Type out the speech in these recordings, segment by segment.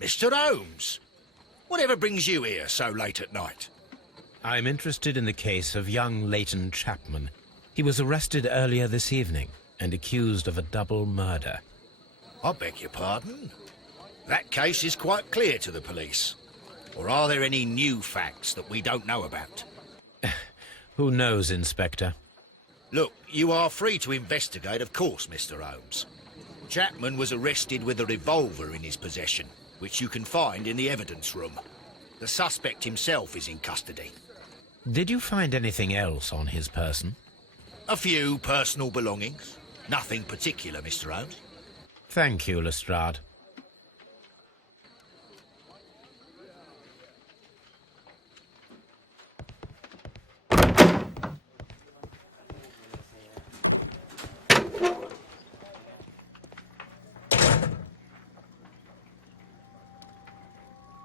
Mr. Holmes, whatever brings you here so late at night? I'm interested in the case of young Leighton Chapman. He was arrested earlier this evening and accused of a double murder. I beg your pardon? That case is quite clear to the police. Or are there any new facts that we don't know about? Who knows, Inspector? Look, you are free to investigate, of course, Mr. Holmes. Chapman was arrested with a revolver in his possession, which you can find in the evidence room. The suspect himself is in custody. Did you find anything else on his person? A few personal belongings. Nothing particular, Mr. Holmes. Thank you, Lestrade.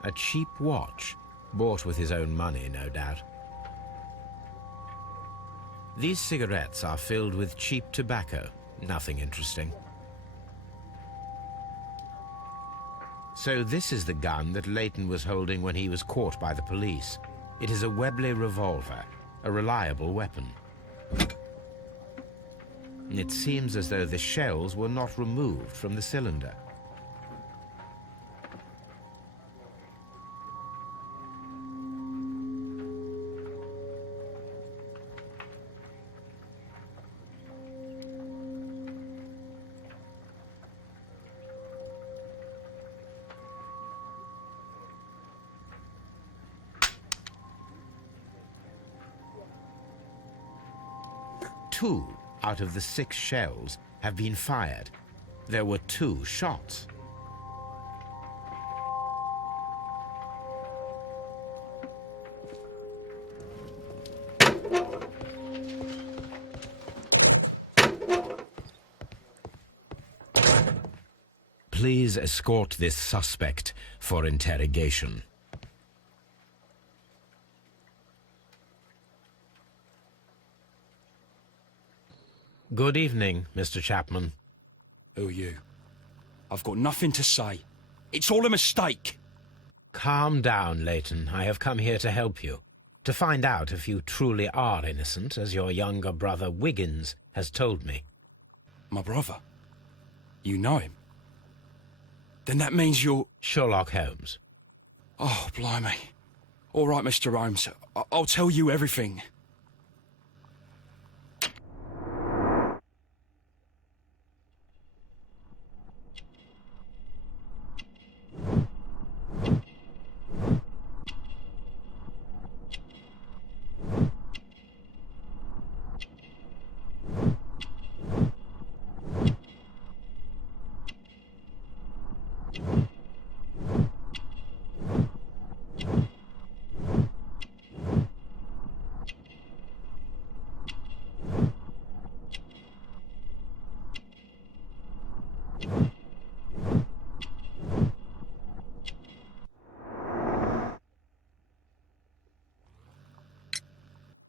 A cheap watch, bought with his own money, no doubt. These cigarettes are filled with cheap tobacco, nothing interesting. So this is the gun that Leighton was holding when he was caught by the police. It is a Webley revolver, a reliable weapon. It seems as though the shells were not removed from the cylinder. Two out of the 6 shells have been fired. There were 2 shots. Please escort this suspect for interrogation. Good evening, Mr. Chapman. Who are you? I've got nothing to say. It's all a mistake. Calm down, Leighton. I have come here to help you. To find out if you truly are innocent, as your younger brother Wiggins has told me. My brother? You know him? Then that means you're... Sherlock Holmes. Oh, blimey. All right, Mr. Holmes. I'll tell you everything.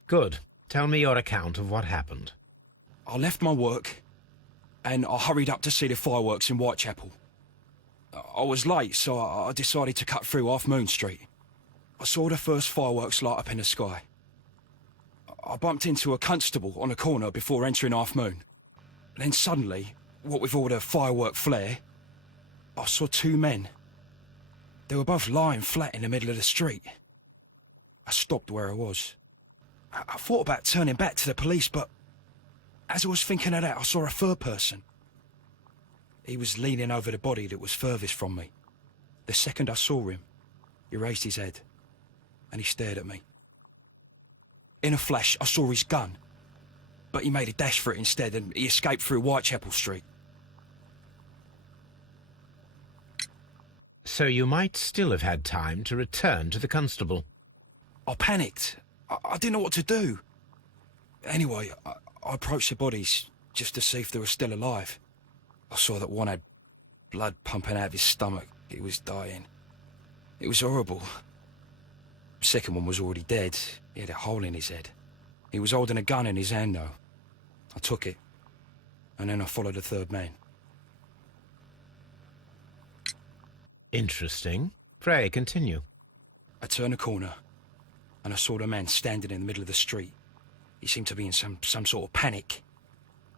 Good. Tell me your account of what happened. I left my work, and I hurried up to see the fireworks in Whitechapel. I was late, so I decided to cut through Half Moon Street. I saw the first fireworks light up in the sky. I bumped into a constable on a corner before entering Half Moon. Then suddenly, what with all the firework flare, I saw 2 men. They were both lying flat in the middle of the street. I stopped where I was. I thought about turning back to the police, but as I was thinking of that, I saw a third person. He was leaning over the body that was furthest from me. The second I saw him, he raised his head, and he stared at me. In a flash, I saw his gun, but he made a dash for it instead, and he escaped through Whitechapel Street. So you might still have had time to return to the constable. I panicked. I didn't know what to do. Anyway, I approached the bodies just to see if they were still alive. I saw that one had blood pumping out of his stomach. He was dying. It was horrible. The second one was already dead. He had a hole in his head. He was holding a gun in his hand, though. I took it, and then I followed the third man. Interesting. Pray, continue. I turned a corner, and I saw the man standing in the middle of the street. He seemed to be in some sort of panic.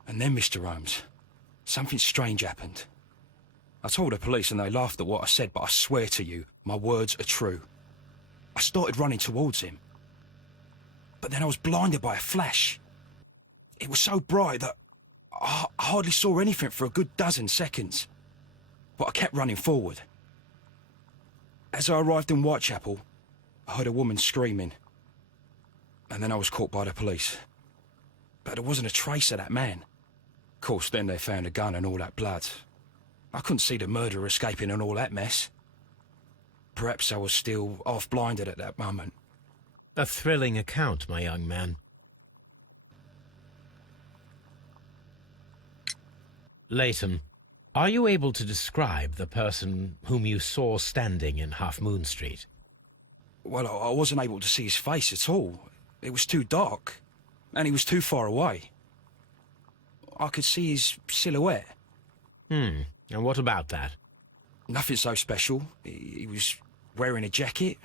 And then, Mr. Holmes, something strange happened. I told the police and they laughed at what I said, but I swear to you, my words are true. I started running towards him. But then I was blinded by a flash. It was so bright that I hardly saw anything for a good dozen seconds. But I kept running forward. As I arrived in Whitechapel, I heard a woman screaming. And then I was caught by the police. But there wasn't a trace of that man. Of course, then they found a gun and all that blood. I couldn't see the murderer escaping and all that mess. Perhaps I was still half-blinded at that moment. A thrilling account, my young man. Leighton, are you able to describe the person whom you saw standing in Half Moon Street? Well, I wasn't able to see his face at all. It was too dark, and he was too far away. I could see his silhouette. And what about that? Nothing so special. He was wearing a jacket.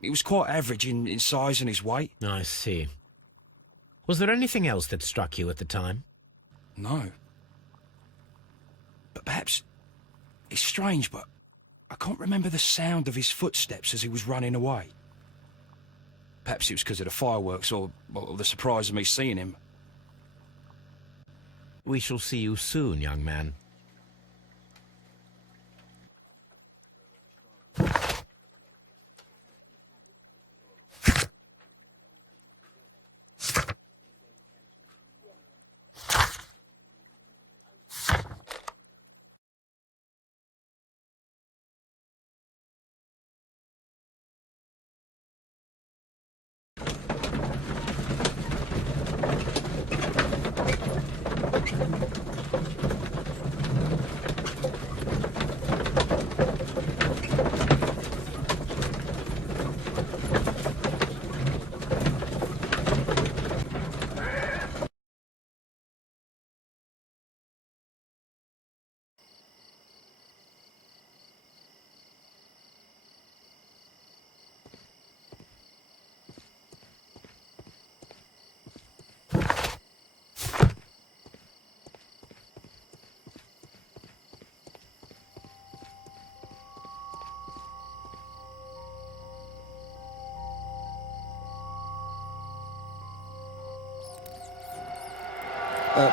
He was quite average in size and his weight. I see. Was there anything else that struck you at the time? No. But perhaps it's strange, but I can't remember the sound of his footsteps as he was running away. Perhaps it was because of the fireworks or the surprise of me seeing him. We shall see you soon, young man.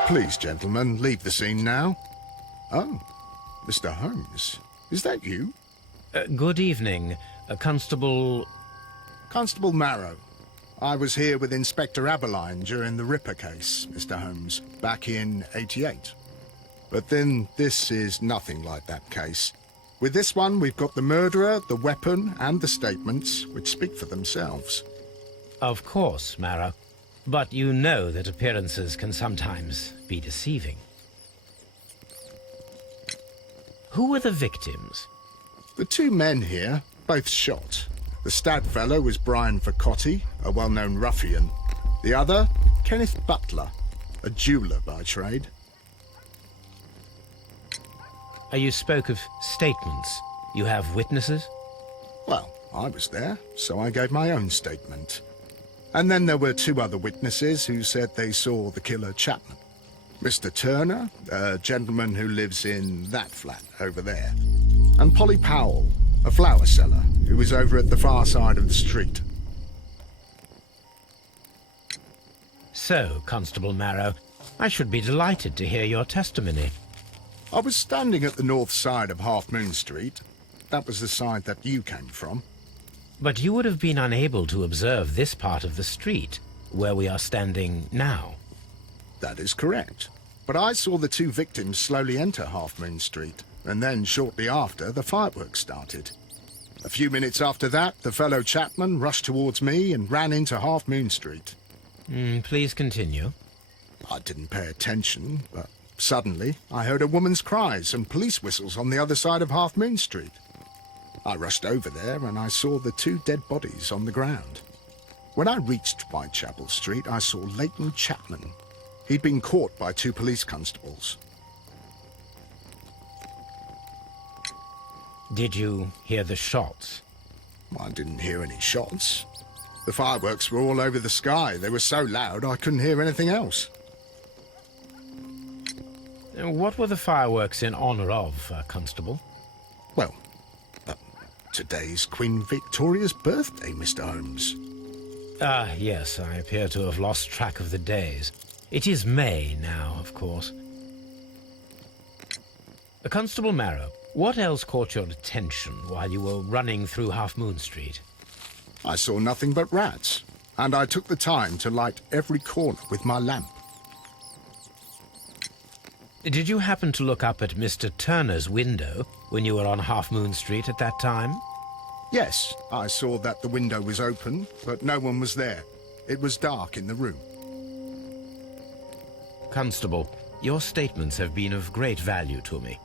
Please, gentlemen, leave the scene now. Oh, Mr. Holmes, is that you? Good evening, Constable... Constable Marrow. I was here with Inspector Aberline during the Ripper case, Mr. Holmes, back in '88. But then this is nothing like that case. With this one, we've got the murderer, the weapon, and the statements, which speak for themselves. Of course, Marrow. But you know that appearances can sometimes be deceiving. Who were the victims? The two men here, both shot. The stab fellow was Brian Vercotti, a well-known ruffian. The other, Kenneth Butler, a jeweller by trade. You spoke of statements. You have witnesses? Well, I was there, so I gave my own statement. And then there were two other witnesses who said they saw the killer Chapman. Mr. Turner, a gentleman who lives in that flat over there. And Polly Powell, a flower seller, who was over at the far side of the street. So, Constable Marrow, I should be delighted to hear your testimony. I was standing at the north side of Half Moon Street. That was the side that you came from. But you would have been unable to observe this part of the street, where we are standing now. That is correct. But I saw the two victims slowly enter Half Moon Street, and then shortly after, the fireworks started. A few minutes after that, the fellow Chapman rushed towards me and ran into Half Moon Street. Please continue. I didn't pay attention, but suddenly I heard a woman's cries and police whistles on the other side of Half Moon Street. I rushed over there and I saw the two dead bodies on the ground. When I reached Whitechapel Street, I saw Leighton Chapman. He'd been caught by two police constables. Did you hear the shots? I didn't hear any shots. The fireworks were all over the sky. They were so loud I couldn't hear anything else. What were the fireworks in honor of, Constable? Well, today's Queen Victoria's birthday, Mr. Holmes. Ah, yes, I appear to have lost track of the days. It is May now, of course. Constable Marrow, what else caught your attention while you were running through Half Moon Street? I saw nothing but rats, and I took the time to light every corner with my lamp. Did you happen to look up at Mr. Turner's window when you were on Half Moon Street at that time? Yes, I saw that the window was open, but no one was there. It was dark in the room. Constable, your statements have been of great value to me.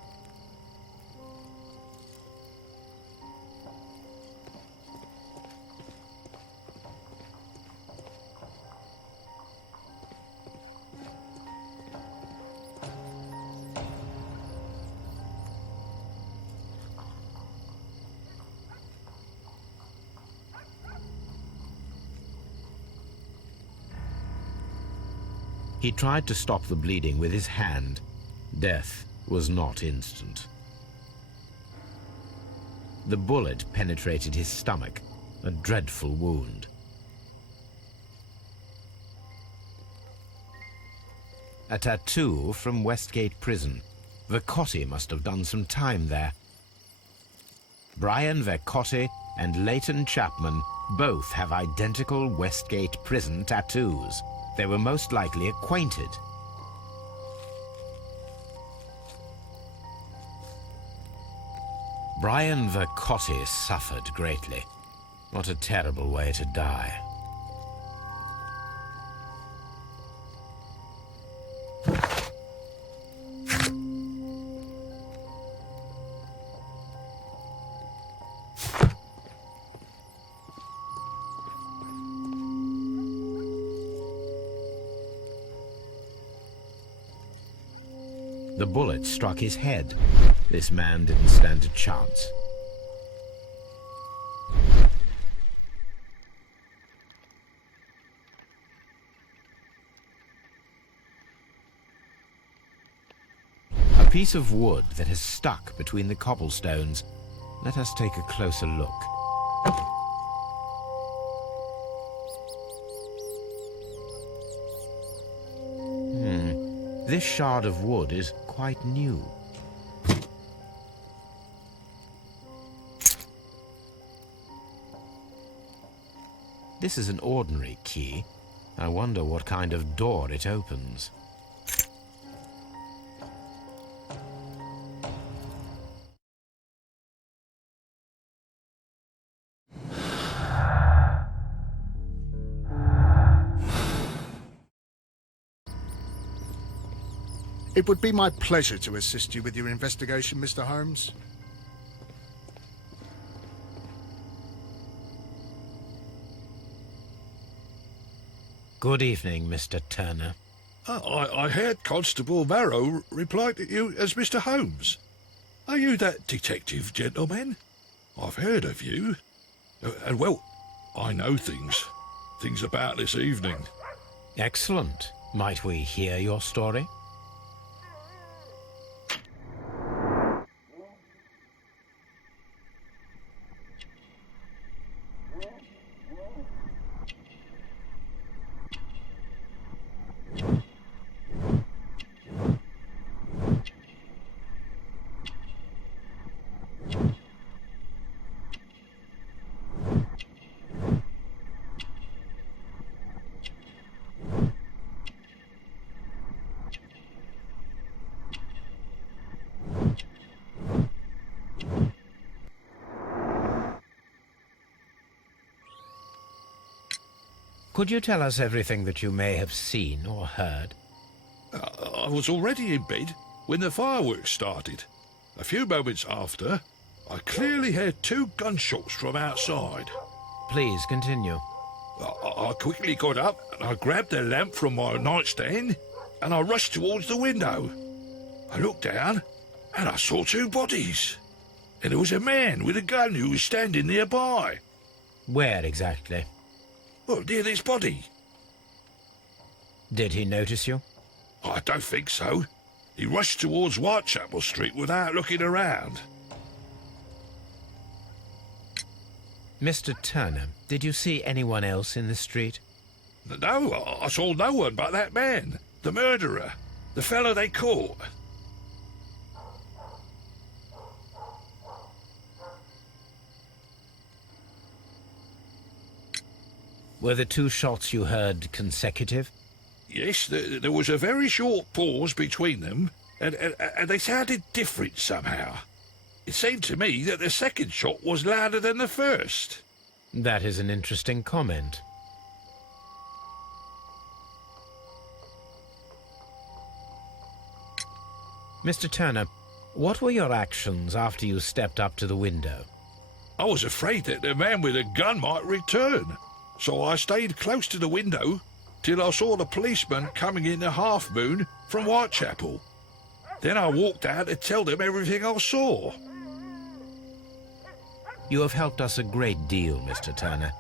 He tried to stop the bleeding with his hand. Death was not instant. The bullet penetrated his stomach, a dreadful wound. A tattoo from Westgate Prison. Vercotti must have done some time there. Brian Vercotti and Leighton Chapman both have identical Westgate Prison tattoos. They were most likely acquainted. Brian Vercotti suffered greatly. What a terrible way to die. The bullet struck his head. This man didn't stand a chance. A piece of wood that has stuck between the cobblestones. Let us take a closer look. This shard of wood is quite new. This is an ordinary key. I wonder what kind of door it opens. It would be my pleasure to assist you with your investigation, Mr. Holmes. Good evening, Mr. Turner. I heard Constable Marrow reply to you as Mr. Holmes. Are you that detective gentleman? I've heard of you. And, well, I know things about this evening. Excellent. Might we hear your story? Could you tell us everything that you may have seen or heard? I was already in bed when the fireworks started. A few moments after, I clearly heard 2 gunshots from outside. Please continue. I quickly got up and I grabbed the lamp from my nightstand and I rushed towards the window. I looked down and I saw 2 bodies. and there was a man with a gun who was standing nearby. Where exactly? Well, near this body. Did he notice you? I don't think so. He rushed towards Whitechapel Street without looking around. Mr. Turner, did you see anyone else in the street? No, I saw no one but that man, the murderer, the fellow they caught. Were the two shots you heard consecutive? Yes, there was a very short pause between them, and they sounded different somehow. It seemed to me that the second shot was louder than the first. That is an interesting comment. Mr. Turner, what were your actions after you stepped up to the window? I was afraid that the man with a gun might return, so I stayed close to the window till I saw the policeman coming in the half-moon from Whitechapel. Then I walked out to tell them everything I saw. You have helped us a great deal, Mr. Turner.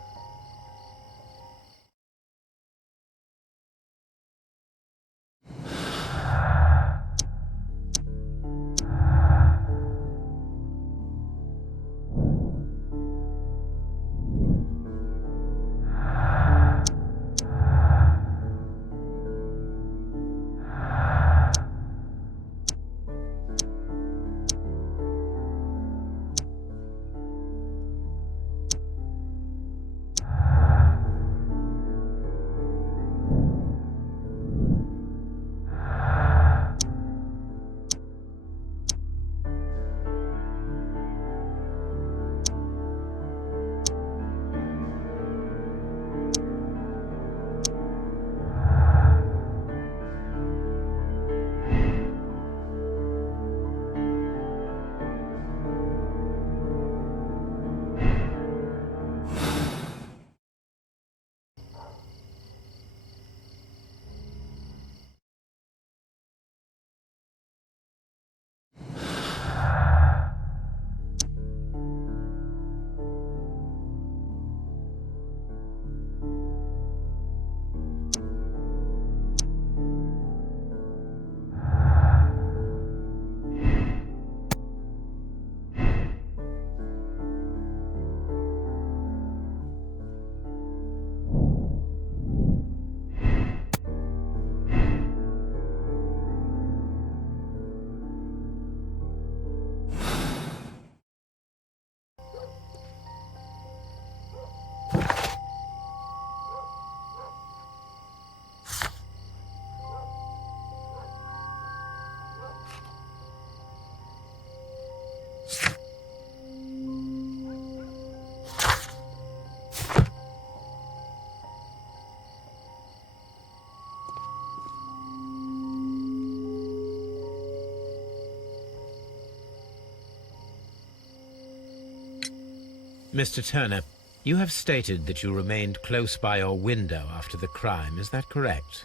Mr. Turner, you have stated that you remained close by your window after the crime. Is that correct?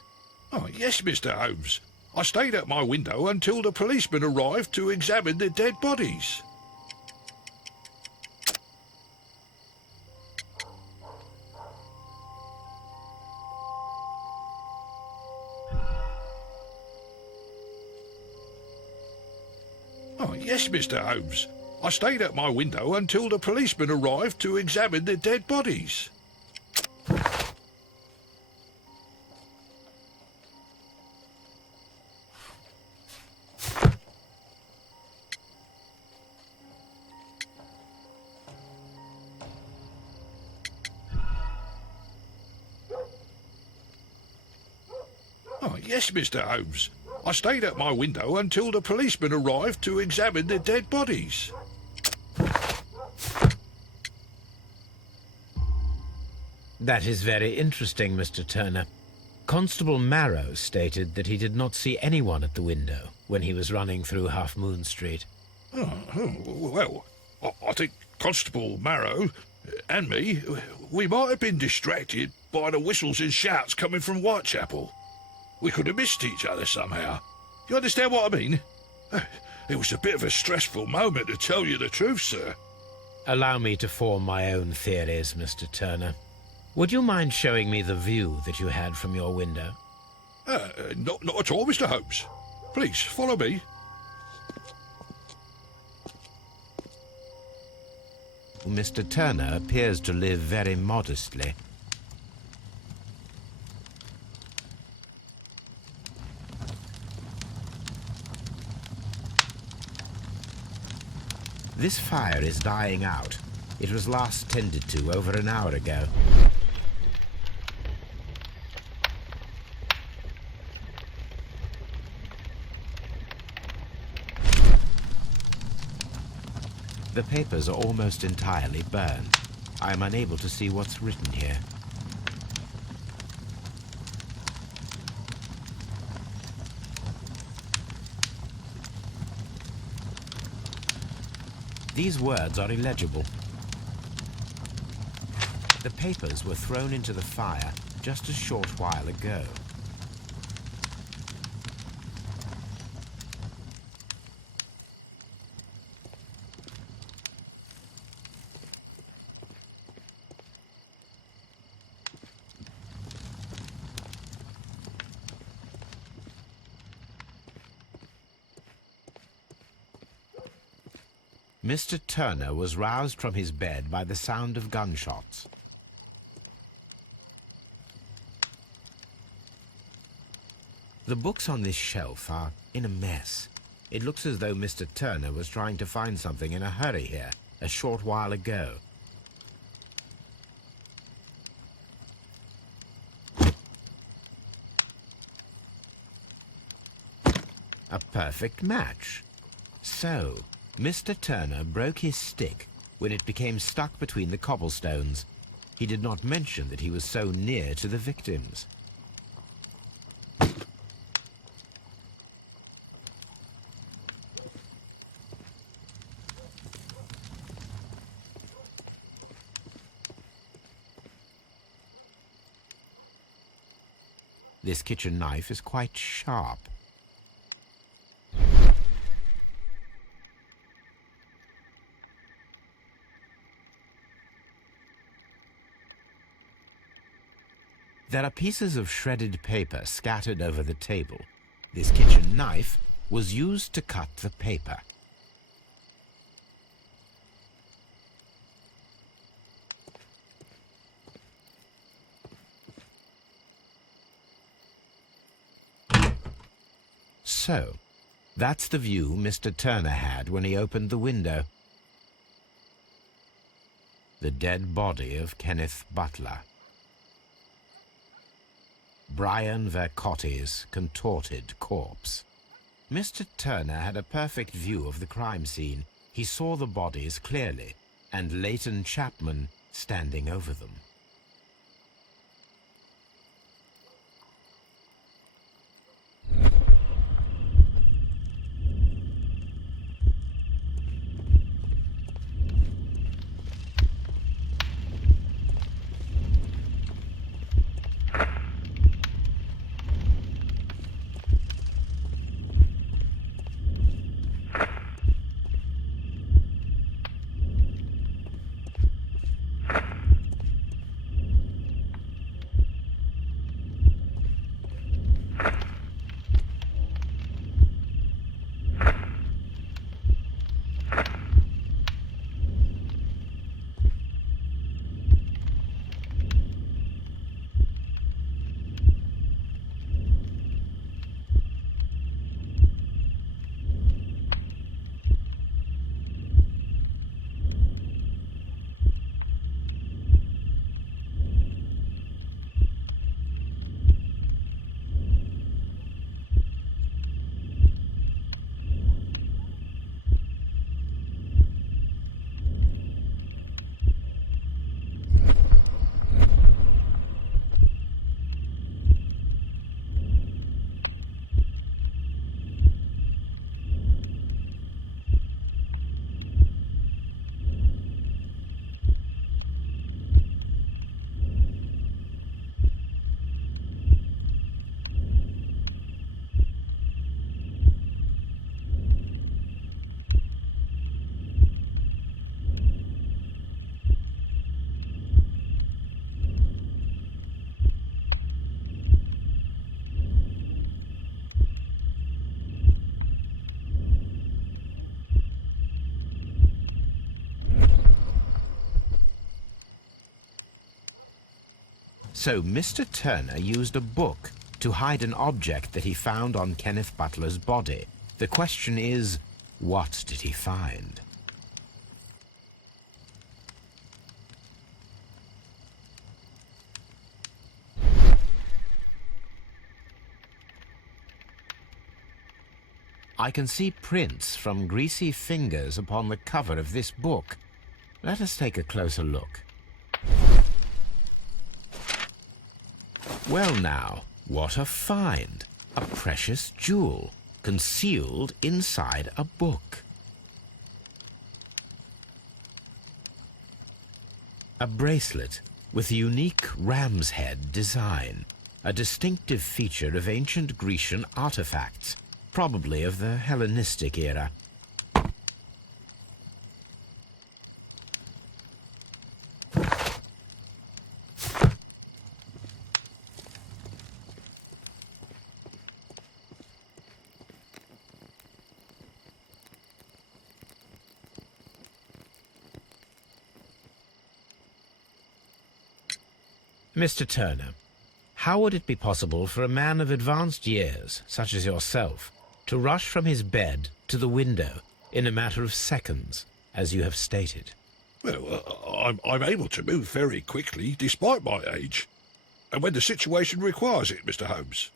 Oh, yes, Mr. Holmes. I stayed at my window until the policeman arrived to examine the dead bodies. Oh, yes, Mr. Holmes. I stayed at my window until the policeman arrived to examine the dead bodies. Oh, yes, Mr. Holmes. I stayed at my window until the policeman arrived to examine the dead bodies. That is very interesting, Mr. Turner. Constable Marrow stated that he did not see anyone at the window when he was running through Half Moon Street. Well, I think Constable Marrow and me, we might have been distracted by the whistles and shouts coming from Whitechapel. We could have missed each other somehow. You understand what I mean? It was a bit of a stressful moment, to tell you the truth, sir. Allow me to form my own theories, Mr. Turner. Would you mind showing me the view that you had from your window? Not at all, Mr. Holmes. Please, follow me. Mr. Turner appears to live very modestly. This fire is dying out. It was last tended to over an hour ago. The papers are almost entirely burned. I am unable to see what's written here. These words are illegible. The papers were thrown into the fire just a short while ago. Mr. Turner was roused from his bed by the sound of gunshots. The books on this shelf are in a mess. It looks as though Mr. Turner was trying to find something in a hurry here a short while ago. A perfect match. So, Mr. Turner broke his stick when it became stuck between the cobblestones. He did not mention that he was so near to the victims. This kitchen knife is quite sharp. There are pieces of shredded paper scattered over the table. This kitchen knife was used to cut the paper. So, that's the view Mr. Turner had when he opened the window. The dead body of Kenneth Butler. Brian Vercotti's contorted corpse. Mr. Turner had a perfect view of the crime scene. He saw the bodies clearly, and Leighton Chapman standing over them. So Mr. Turner used a book to hide an object that he found on Kenneth Butler's body. The question is, what did he find? I can see prints from greasy fingers upon the cover of this book. Let us take a closer look. Well now, what a find! A precious jewel, concealed inside a book. A bracelet with a unique ram's head design, a distinctive feature of ancient Grecian artifacts, probably of the Hellenistic era. Mr. Turner, how would it be possible for a man of advanced years, such as yourself, to rush from his bed to the window in a matter of seconds, as you have stated? Well, I'm able to move very quickly, despite my age. And when the situation requires it, Mr. Holmes.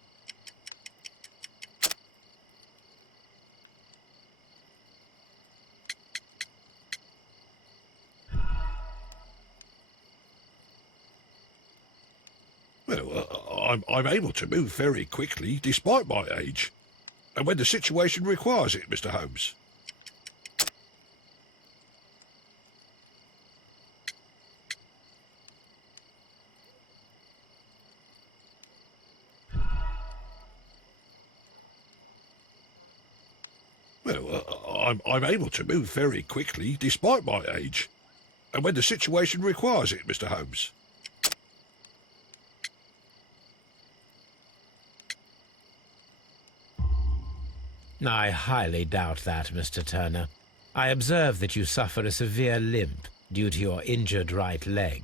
Well, I'm able to move very quickly, despite my age. And when the situation requires it, Mr. Holmes. Well, I'm able to move very quickly, despite my age. And when the situation requires it, Mr. Holmes. I highly doubt that, Mr. Turner. I observe that you suffer a severe limp due to your injured right leg.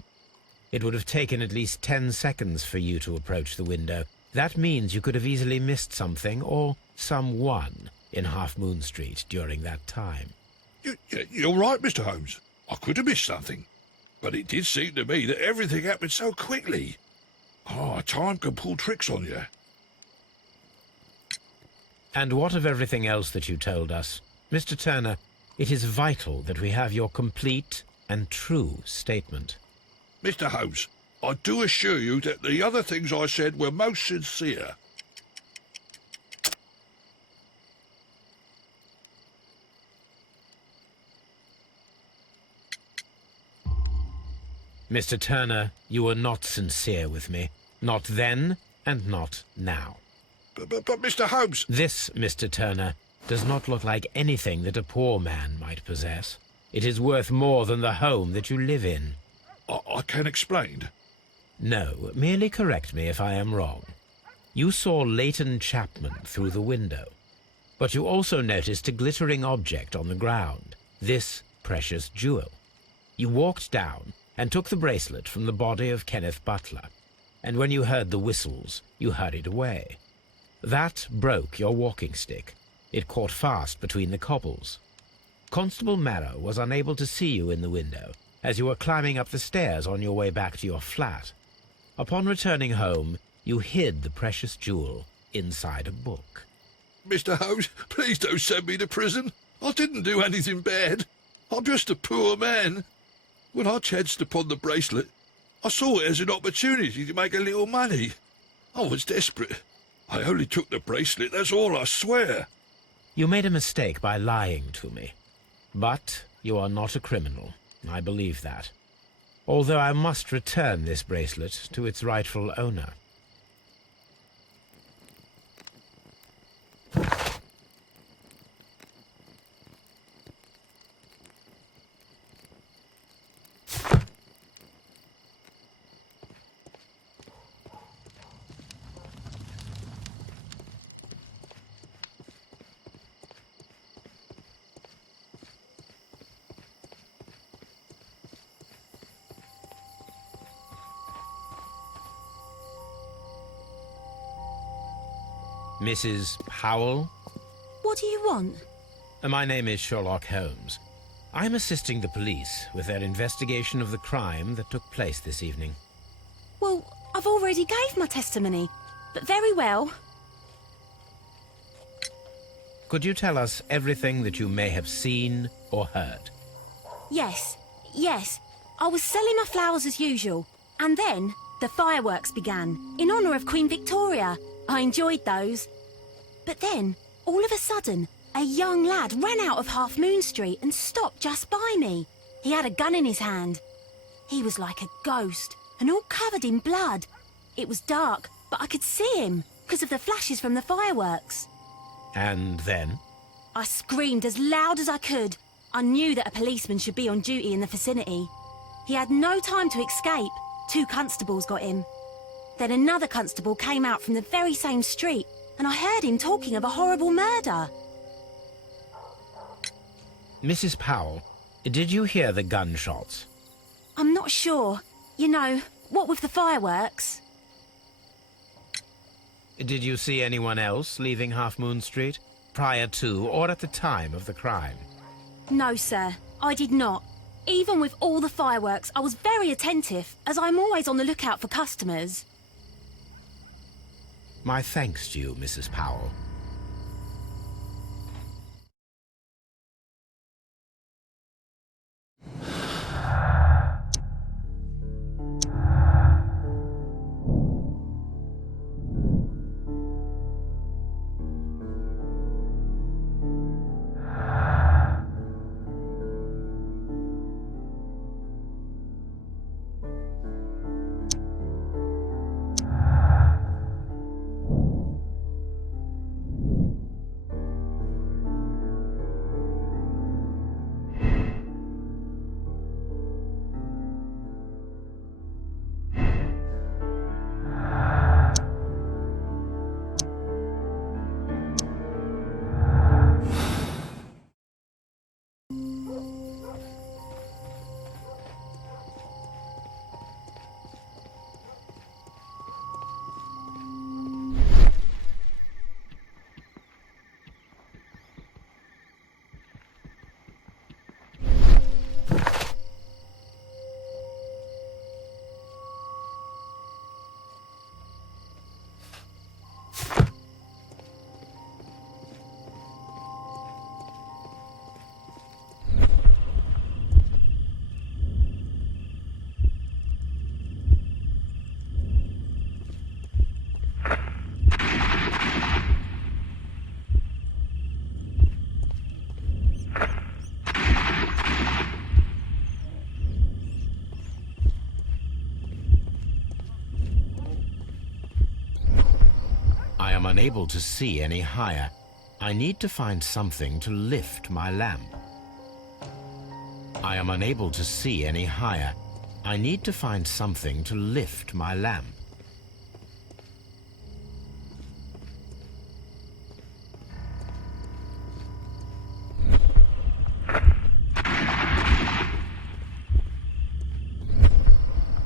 It would have taken at least 10 seconds for you to approach the window. That means you could have easily missed something or someone in Half Moon Street during that time. You're right, Mr. Holmes. I could have missed something. But it did seem to me that everything happened so quickly. Time can pull tricks on you. And what of everything else that you told us? Mr. Turner, it is vital that we have your complete and true statement. Mr. Holmes, I do assure you that the other things I said were most sincere. Mr. Turner, you were not sincere with me. Not then and not now. But Mr. Holmes... This, Mr. Turner, does not look like anything that a poor man might possess. It is worth more than the home that you live in. I can explain. No, merely correct me if I am wrong. You saw Leighton Chapman through the window, but you also noticed a glittering object on the ground, this precious jewel. You walked down and took the bracelet from the body of Kenneth Butler, and when you heard the whistles, you hurried away. That broke your walking stick. It caught fast between the cobbles. Constable Marrow was unable to see you in the window as you were climbing up the stairs on your way back to your flat. Upon returning home, you hid the precious jewel inside a book. Mr. Holmes, please don't send me to prison. I didn't do anything bad. I'm just a poor man. When I chanced upon the bracelet, I saw it as an opportunity to make a little money. I was desperate. I only took the bracelet, that's all, I swear. You made a mistake by lying to me. But you are not a criminal. I believe that. Although I must return this bracelet to its rightful owner. Mrs. Powell? What do you want? My name is Sherlock Holmes. I'm assisting the police with their investigation of the crime that took place this evening. Well, I've already gave my testimony, but very well. Could you tell us everything that you may have seen or heard? Yes. I was selling my flowers as usual, and then the fireworks began, in honour of Queen Victoria. I enjoyed those. But then, all of a sudden, a young lad ran out of Half Moon Street and stopped just by me. He had a gun in his hand. He was like a ghost, and all covered in blood. It was dark, but I could see him, because of the flashes from the fireworks. And then? I screamed as loud as I could. I knew that a policeman should be on duty in the vicinity. He had no time to escape. 2 constables got him. Then another constable came out from the very same street, and I heard him talking of a horrible murder. Mrs. Powell, did you hear the gunshots? I'm not sure. You know, what with the fireworks? Did you see anyone else leaving Half Moon Street, prior to or at the time of the crime? No, sir, I did not. Even with all the fireworks, I was very attentive, as I'm always on the lookout for customers. My thanks to you, Mrs. Powell. I am unable to see any higher. I need to find something to lift my lamp. I am unable to see any higher. I need to find something to lift my lamp.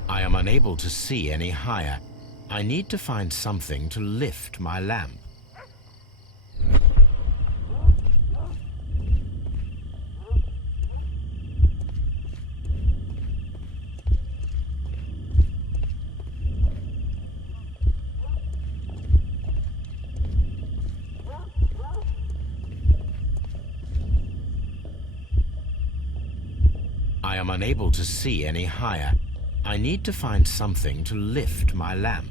I am unable to see any higher. I need to find something to lift my lamp. I am unable to see any higher. I need to find something to lift my lamp.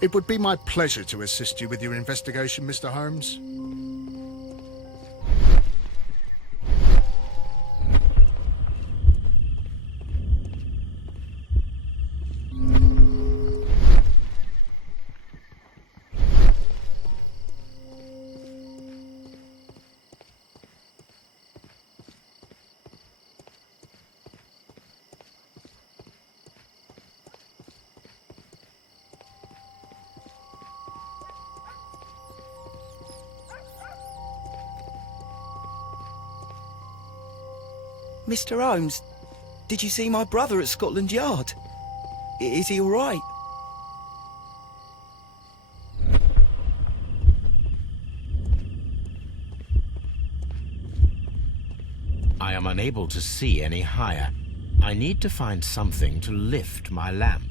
It would be my pleasure to assist you with your investigation, Mr. Holmes. Mr. Holmes, did you see my brother at Scotland Yard? Is he all right? I am unable to see any higher. I need to find something to lift my lamp.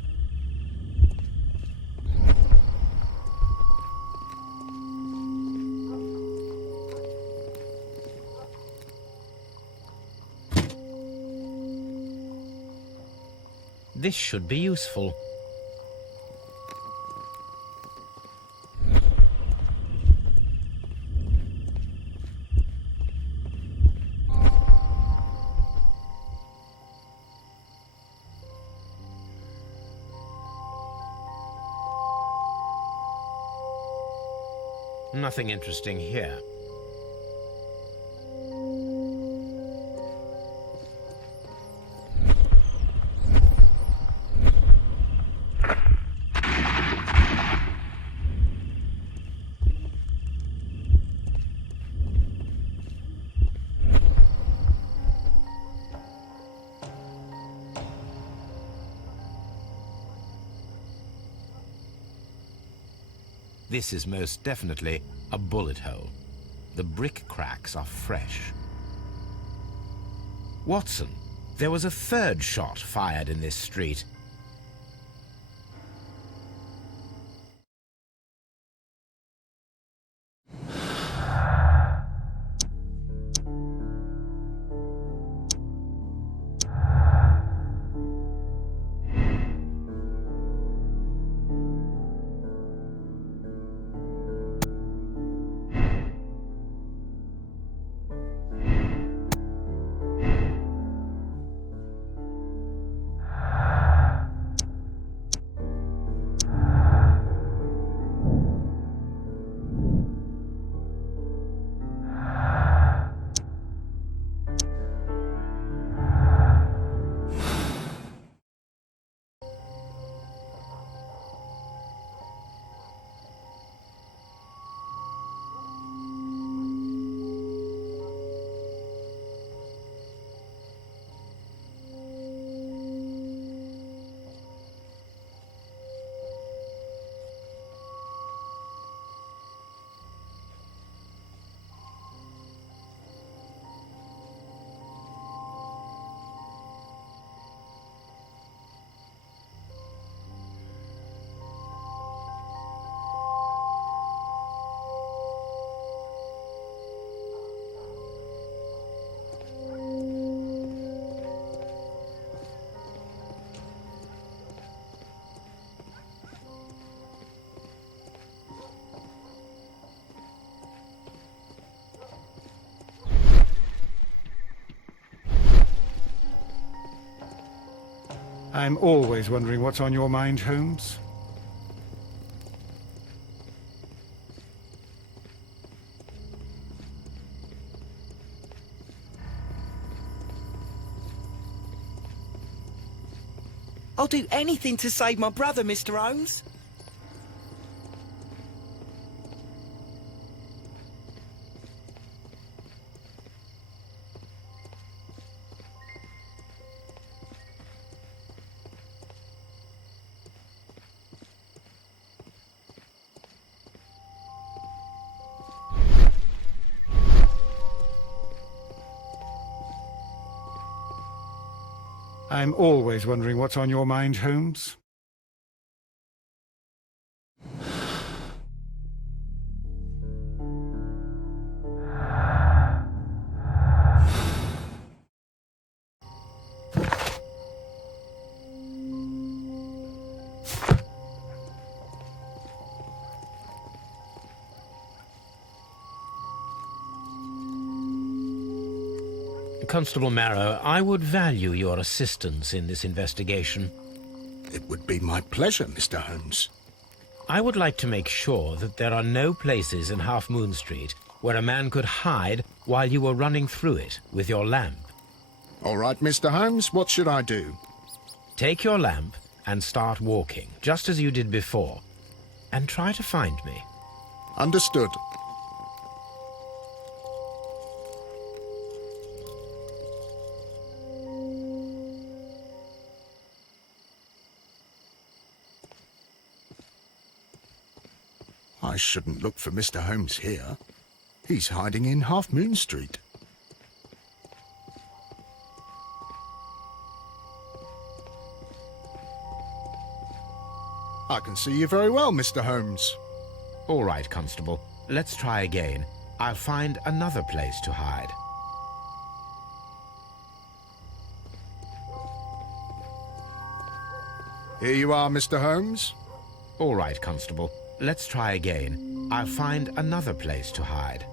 This should be useful. Nothing interesting here. This is most definitely a bullet hole. The brick cracks are fresh. Watson, there was a third shot fired in this street. I'm always wondering what's on your mind, Holmes. I'll do anything to save my brother, Mr. Holmes. I'm always wondering what's on your mind, Holmes. Constable Marrow, I would value your assistance in this investigation. It would be my pleasure, Mr. Holmes. I would like to make sure that there are no places in Half Moon Street where a man could hide while you were running through it with your lamp. All right, Mr. Holmes, what should I do? Take your lamp and start walking, just as you did before, and try to find me. Understood. I shouldn't look for Mr. Holmes here. He's hiding in Half Moon Street. I can see you very well, Mr. Holmes. All right, Constable. Let's try again. I'll find another place to hide. Here you are, Mr. Holmes. All right, Constable. Let's try again. I'll find another place to hide.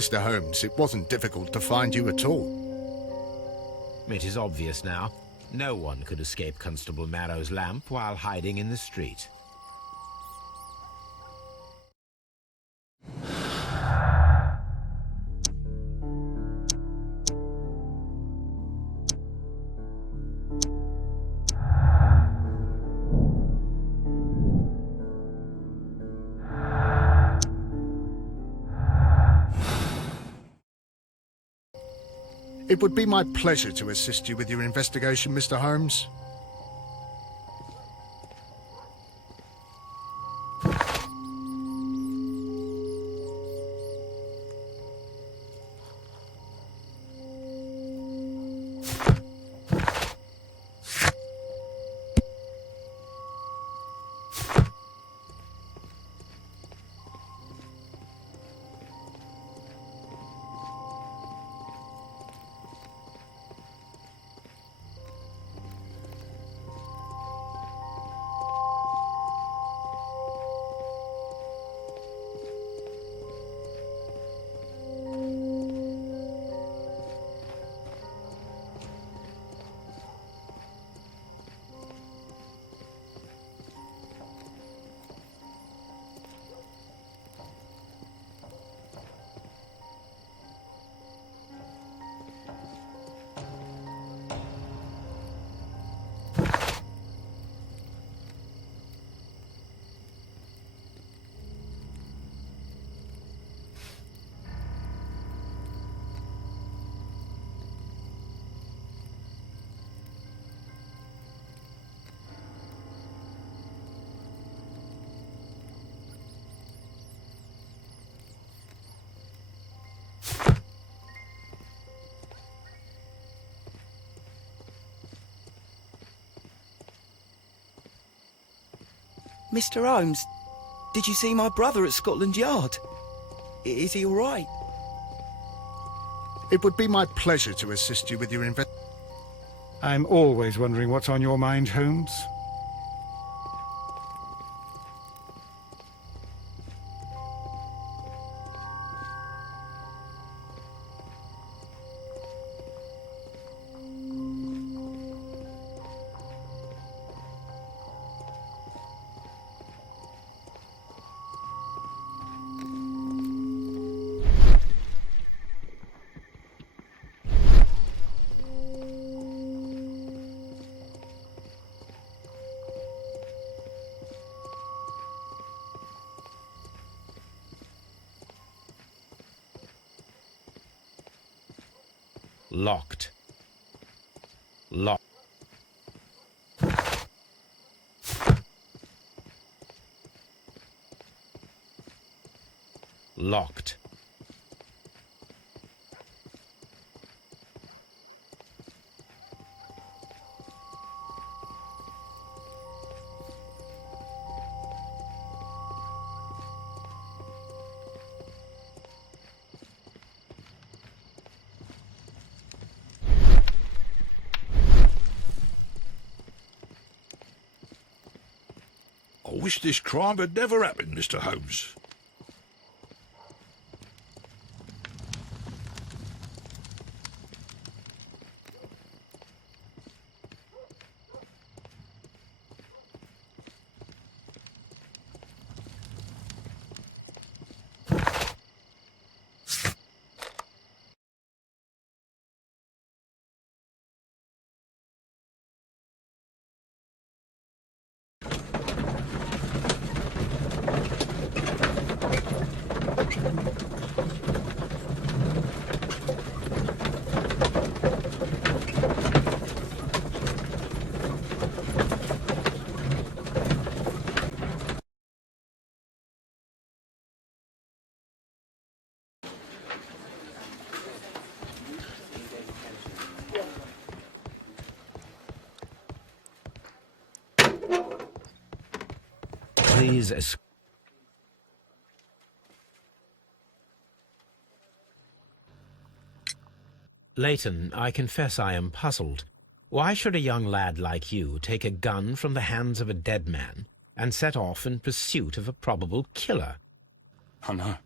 Mr. Holmes, it wasn't difficult to find you at all. It is obvious now. No one could escape Constable Marrow's lamp while hiding in the street. It would be my pleasure to assist you with your investigation, Mr. Holmes. Mr. Holmes, did you see my brother at Scotland Yard? Is he all right? It would be my pleasure to assist you with your I'm always wondering what's on your mind, Holmes. Locked. Locked. Locked. I wish this crime had never happened, Mr. Holmes. please Leighton, I confess I am puzzled. Why should a young lad like you take a gun from the hands of a dead man and set off in pursuit of a probable killer? I know. I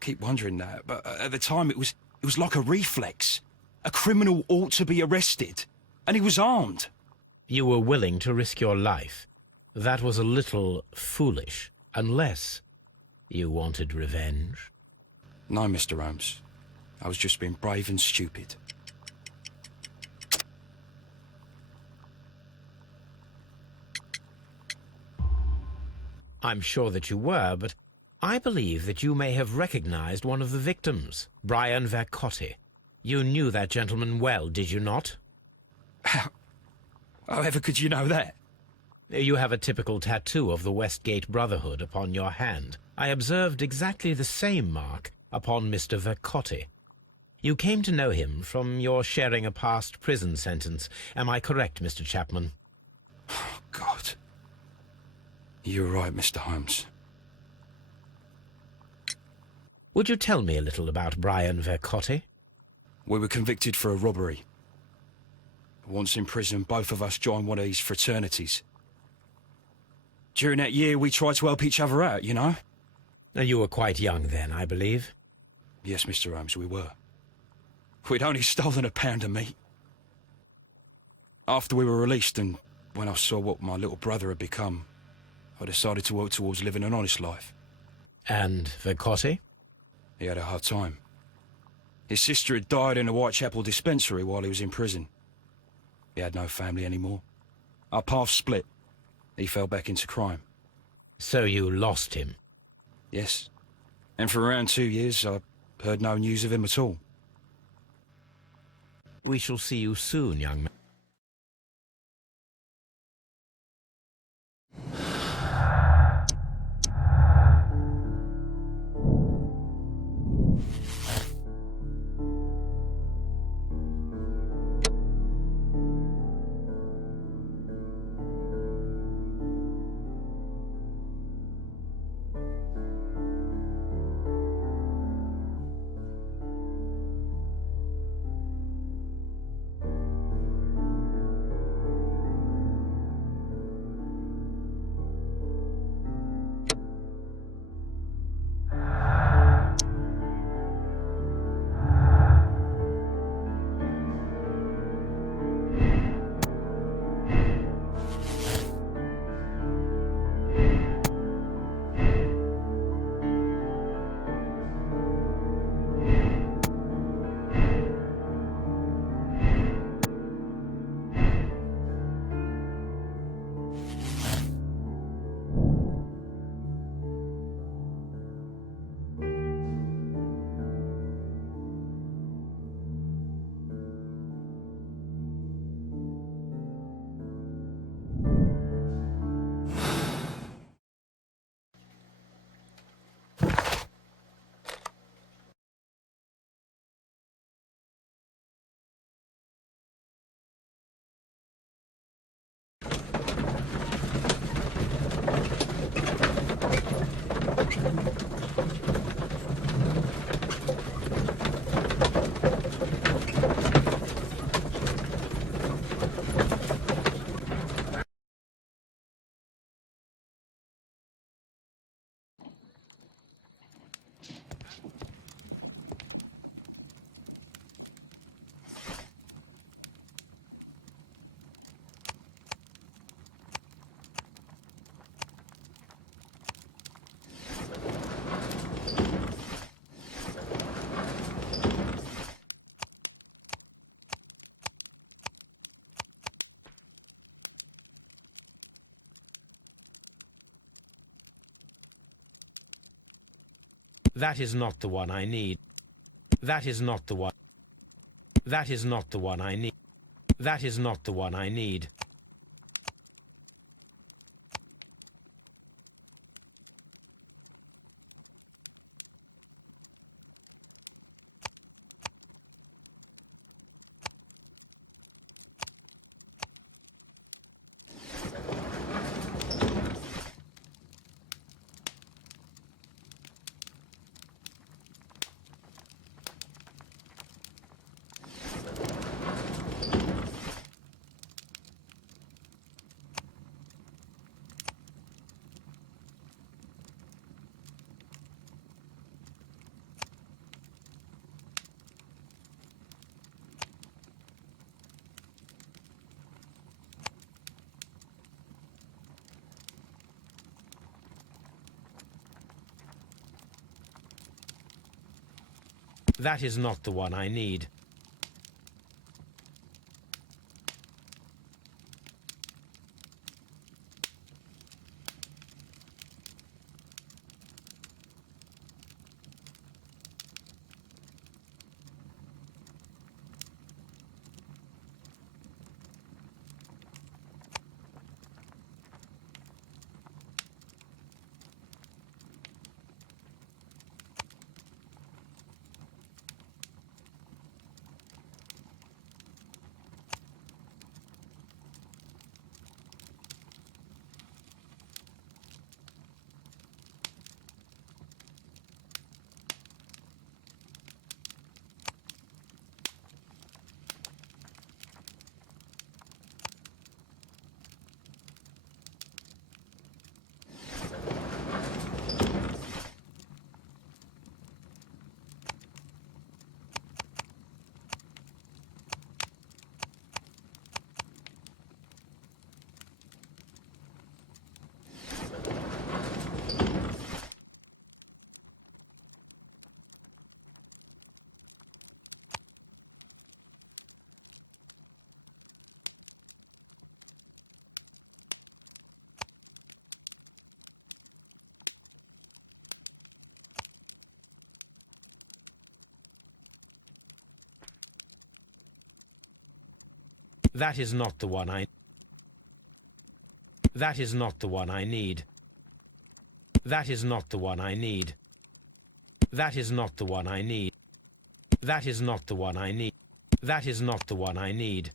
keep wondering that, but at the time it was like a reflex. A criminal ought to be arrested, and he was armed. You were willing to risk your life. That was a little foolish, unless you wanted revenge. No, Mr. Holmes. I was just being brave and stupid. I'm sure that you were, but I believe that you may have recognized one of the victims, Brian Vercotti. You knew that gentleman well, did you not? However could you know that? You have a typical tattoo of the Westgate Brotherhood upon your hand. I observed exactly the same mark upon Mr. Vercotti. You came to know him from your sharing a past prison sentence. Am I correct, Mr. Chapman? Oh, God. You're right, Mr. Holmes. Would you tell me a little about Brian Vercotti? We were convicted for a robbery. Once in prison, both of us joined one of these fraternities. During that year, we tried to help each other out, you know? You were quite young then, I believe. Yes, Mr. Holmes, we were. We'd only stolen a pound of meat. After we were released, and when I saw what my little brother had become, I decided to work towards living an honest life. And Vercotti? He had a hard time. His sister had died in a Whitechapel dispensary while he was in prison. He had no family anymore. Our paths split. He fell back into crime. So you lost him? Yes. And for around 2 years, I heard no news of him at all. We shall see you soon, young man. That is not the one I need. That is not the one. That is not the one I need. That is not the one I need. That is not the one I need. That is not the one I... That is not the one I need. That is not the one I need. That is not the one I need. That is not the one I need. That is not the one I need.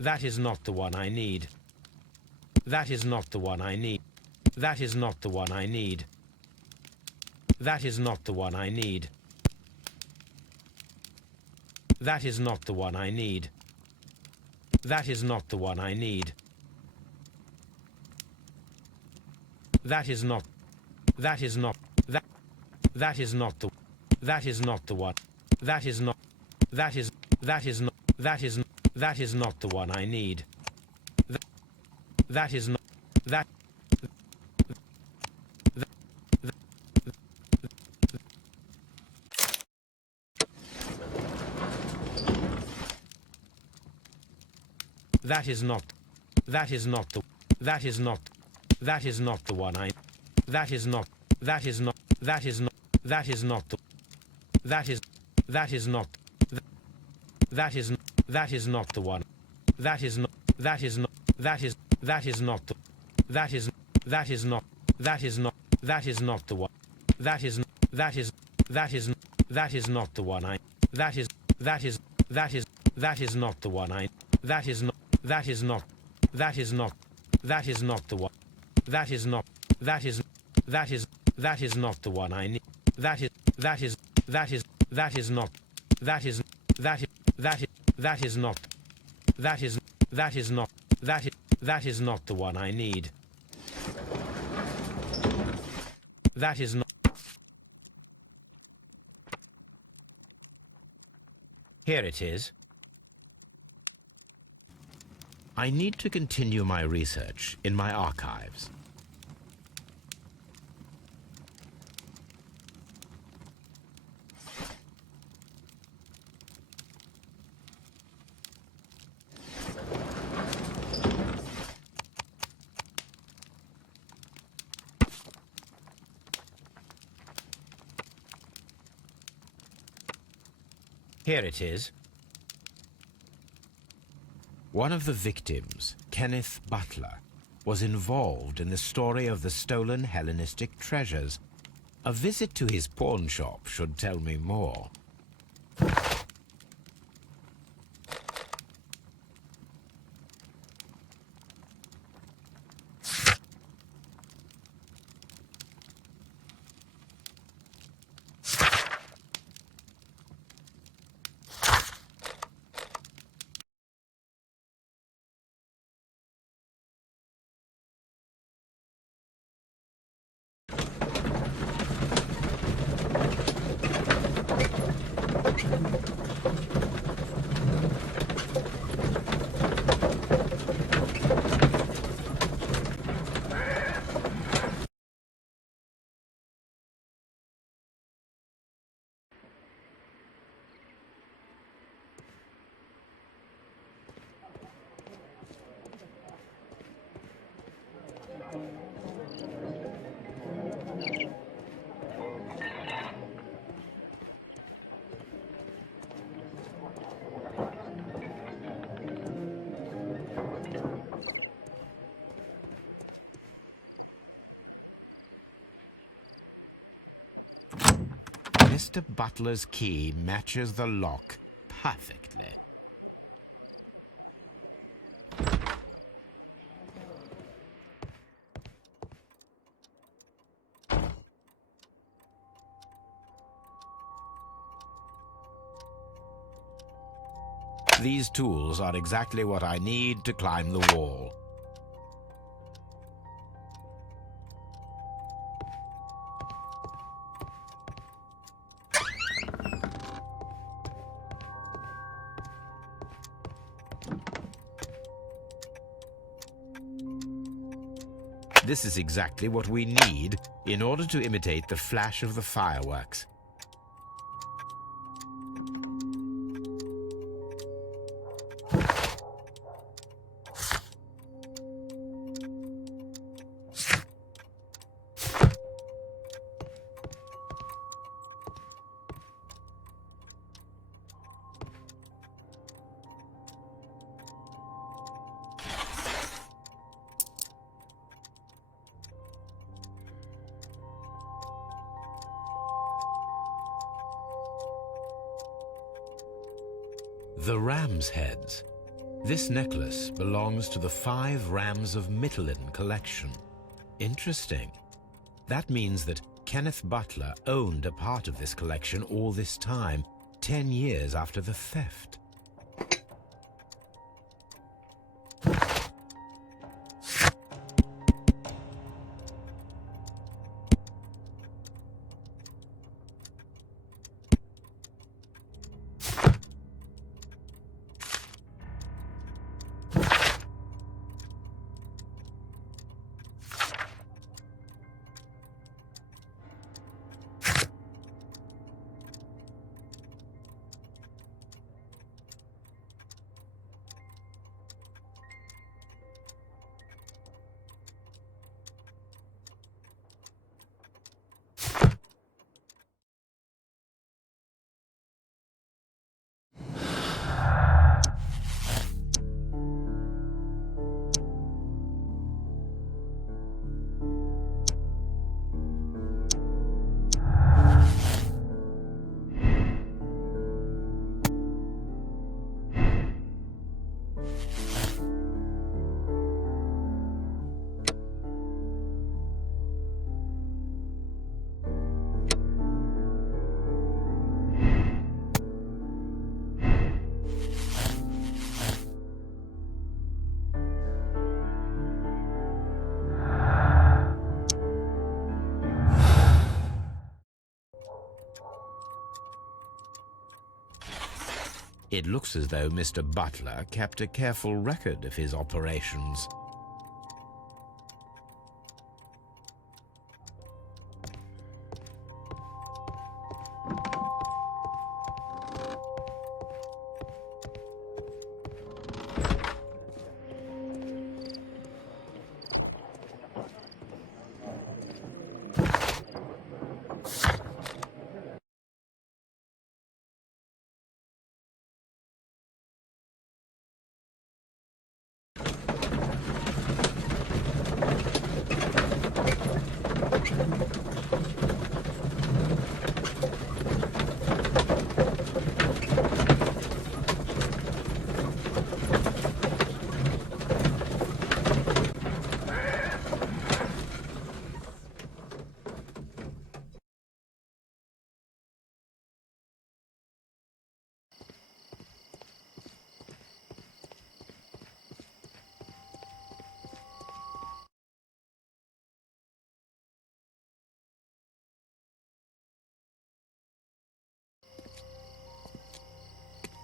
That is not the one I need. That is not the one I need. That is not the one I need. That is not the one I need. That is not the one I need. That is not the one I need. That is not. That is not. That. That is not the. That is not the one. That is not. That is. That is not. That is. That is not the one I need. That is not. That. That is not. That is not the. That is not. That is not the one I. That is not. That is not. That is not. That is not the. That is. That is not. That is. That is not the one. That is not. That is not. That is. That is not the. That is. That is not. That is not. That is not the one. That is. That is. That is. That is not the one I. That is. That is. That is. That is not the one I. That is not. That is not. That is not. That is not the one. That is not. That is. That is. That is not the one I need. That is. That is. That is. That is not. That is. That is. That is. That is not. That is. That is not. That is. That is not the one I need. That is not. Here it is. I need to continue my research in my archives. Here it is. One of the victims, Kenneth Butler, was involved in the story of the stolen Hellenistic treasures. A visit to his pawn shop should tell me more. Mr. Butler's key matches the lock perfectly. These tools are exactly what I need to climb the wall. This is exactly what we need in order to imitate the flash of the fireworks. The ram's heads. This necklace belongs to the 5 Rams of Mittelin collection. Interesting. That means that Kenneth Butler owned a part of this collection all this time, 10 years after the theft. It looks as though Mr. Butler kept a careful record of his operations.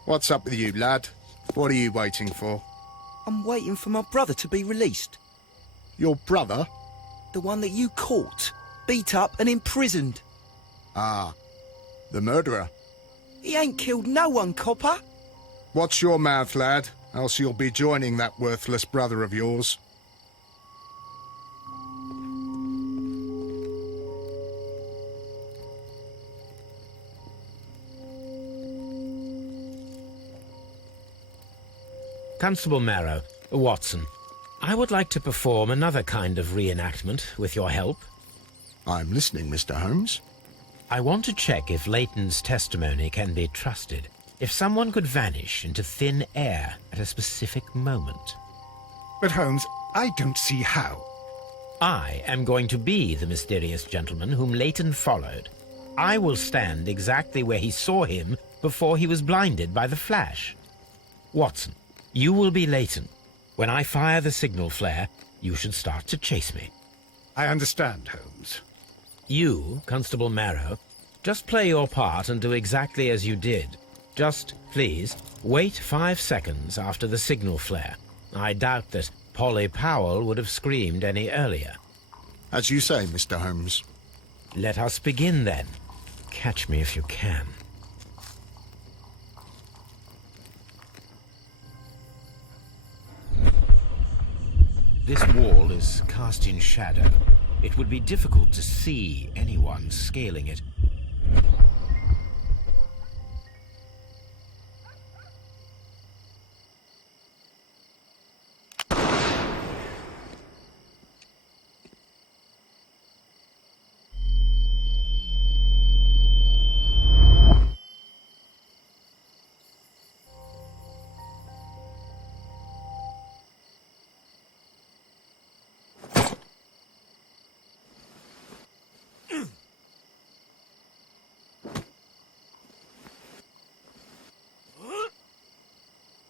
What's up with you, lad? What are you waiting for? I'm waiting for my brother to be released. Your brother? The one that you caught, beat up and imprisoned. Ah, the murderer. He ain't killed no one, copper. Watch your mouth, lad, else you'll be joining that worthless brother of yours. Constable Marrow, Watson, I would like to perform another kind of reenactment with your help. I'm listening, Mr. Holmes. I want to check if Leighton's testimony can be trusted. If someone could vanish into thin air at a specific moment. But Holmes, I don't see how. I am going to be the mysterious gentleman whom Leighton followed. I will stand exactly where he saw him before he was blinded by the flash. Watson, you will be Leighton. When I fire the signal flare, you should start to chase me. I understand, Holmes. You, Constable Marrow, just play your part and do exactly as you did. Just, please, wait 5 seconds after the signal flare. I doubt that Polly Powell would have screamed any earlier. As you say, Mr. Holmes. Let us begin then. Catch me if you can. This wall is cast in shadow. It would be difficult to see anyone scaling it.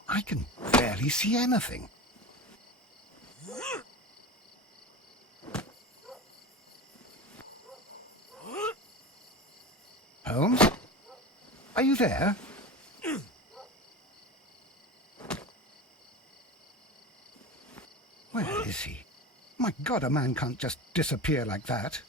I can barely see anything. Holmes? Are you there? Where is he? My God, a man can't just disappear like that.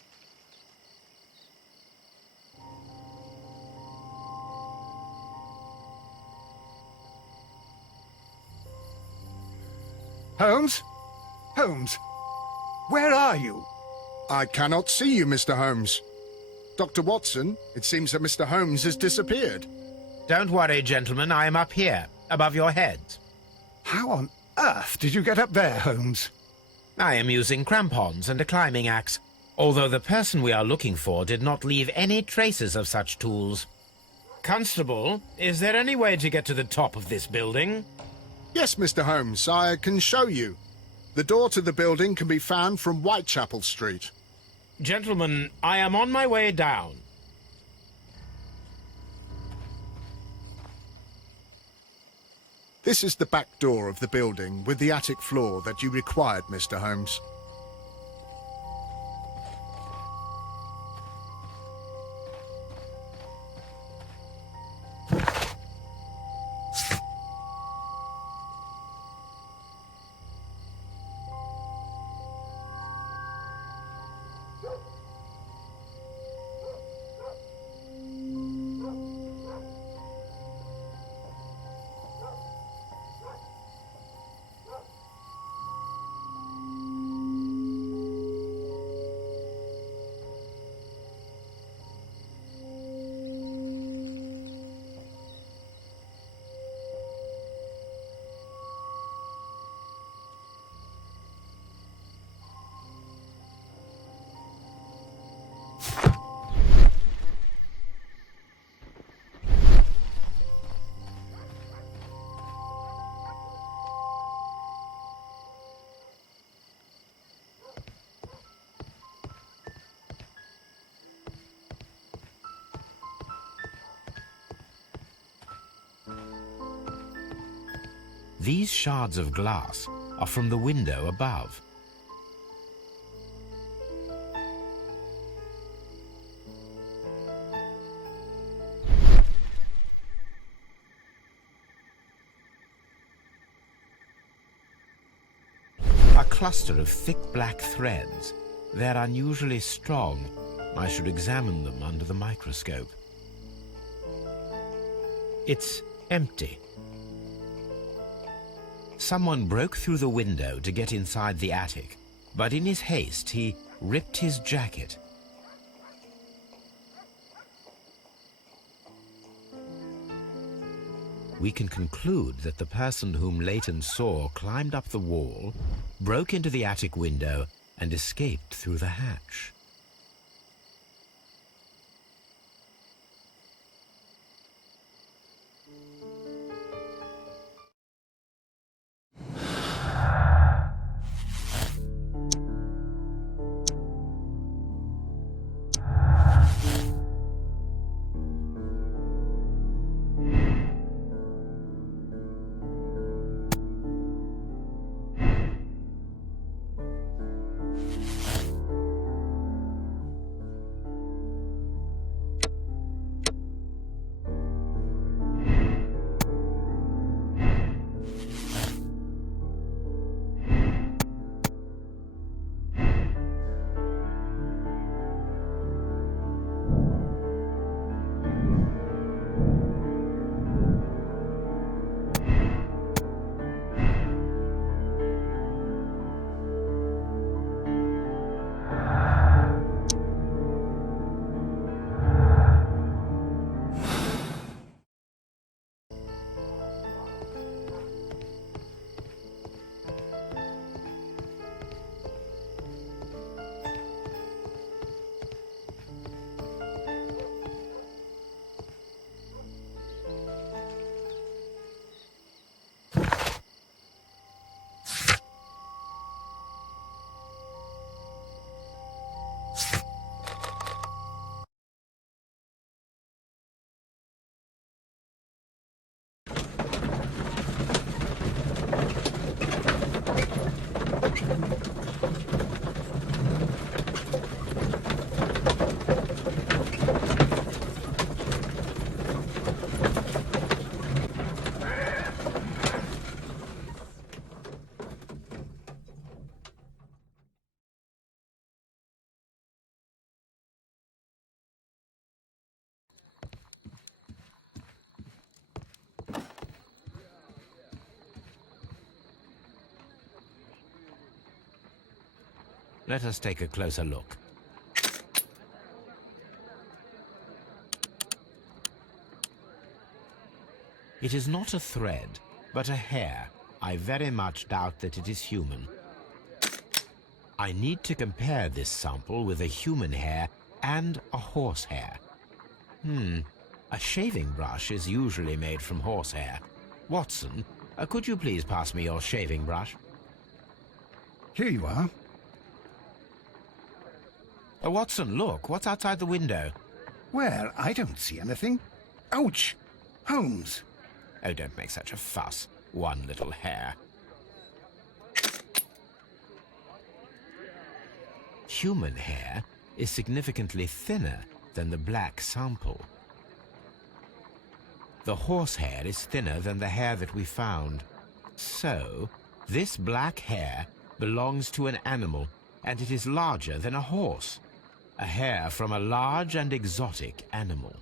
Holmes? Holmes? Where are you? I cannot see you, Mr. Holmes. Dr. Watson, it seems that Mr. Holmes has disappeared. Don't worry, gentlemen, I am up here, above your heads. How on earth did you get up there, Holmes? I am using crampons and a climbing axe, although the person we are looking for did not leave any traces of such tools. Constable, is there any way to get to the top of this building? Yes, Mr. Holmes, I can show you. The door to the building can be found from Whitechapel Street. Gentlemen, I am on my way down. This is the back door of the building with the attic floor that you required, Mr. Holmes. These shards of glass are from the window above. A cluster of thick black threads. They're unusually strong. I should examine them under the microscope. It's empty. Someone broke through the window to get inside the attic, but in his haste he ripped his jacket. We can conclude that the person whom Leighton saw climbed up the wall, broke into the attic window, and escaped through the hatch. Let us take a closer look. It is not a thread, but a hair. I very much doubt that it is human. I need to compare this sample with a human hair and a horse hair. A shaving brush is usually made from horsehair. Watson, could you please pass me your shaving brush? Here you are. Watson, look, what's outside the window? Well, I don't see anything. Ouch! Holmes! Oh, don't make such a fuss. One little hair. Human hair is significantly thinner than the black sample. The horsehair is thinner than the hair that we found. So, this black hair belongs to an animal, and it is larger than a horse. A hair from a large and exotic animal.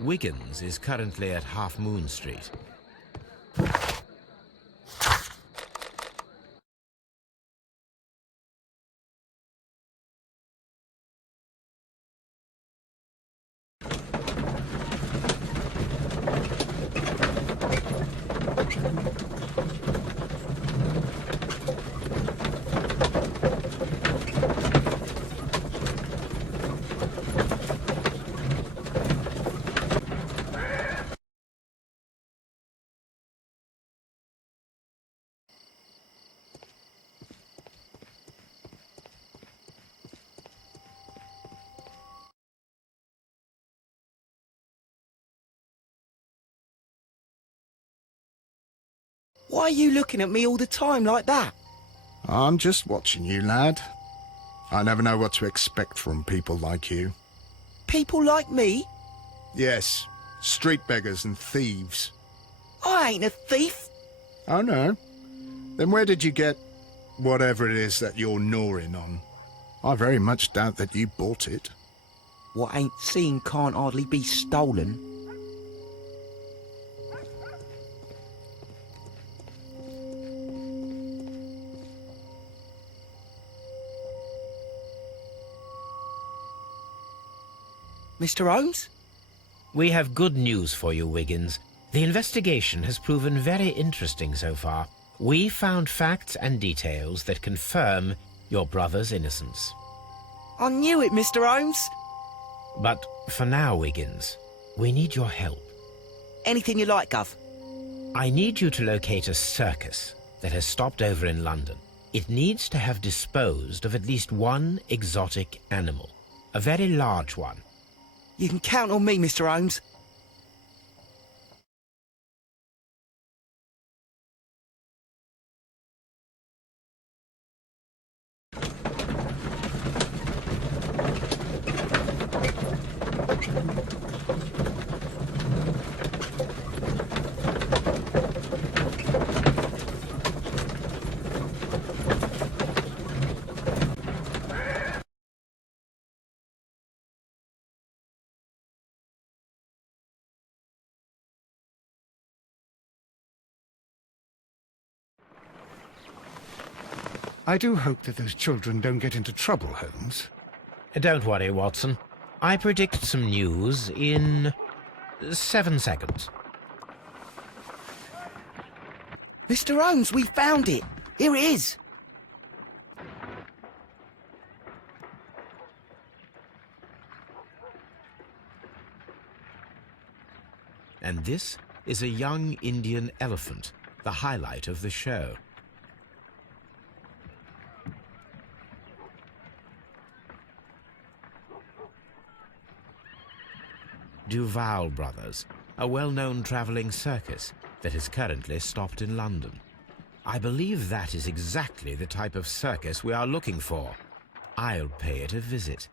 Wiggins is currently at Half Moon Street. Why are you looking at me all the time like that? I'm just watching you, lad. I never know what to expect from people like you. People like me? Yes, street beggars and thieves. I ain't a thief. Oh, no? Then where did you get whatever it is that you're gnawing on? I very much doubt that you bought it. What ain't seen can't hardly be stolen. Mr. Holmes? We have good news for you, Wiggins. The investigation has proven very interesting so far. We found facts and details that confirm your brother's innocence. I knew it, Mr. Holmes. But for now, Wiggins, we need your help. Anything you like, Gov. I need you to locate a circus that has stopped over in London. It needs to have disposed of at least one exotic animal, a very large one. You can count on me, Mr. Holmes. I do hope that those children don't get into trouble, Holmes. Don't worry, Watson. I predict some news in 7 seconds. Mr. Holmes, we found it. Here it is. And this is a young Indian elephant, the highlight of the show. Duval Brothers, a well-known travelling circus that is currently stopped in London. I believe that is exactly the type of circus we are looking for. I'll pay it a visit.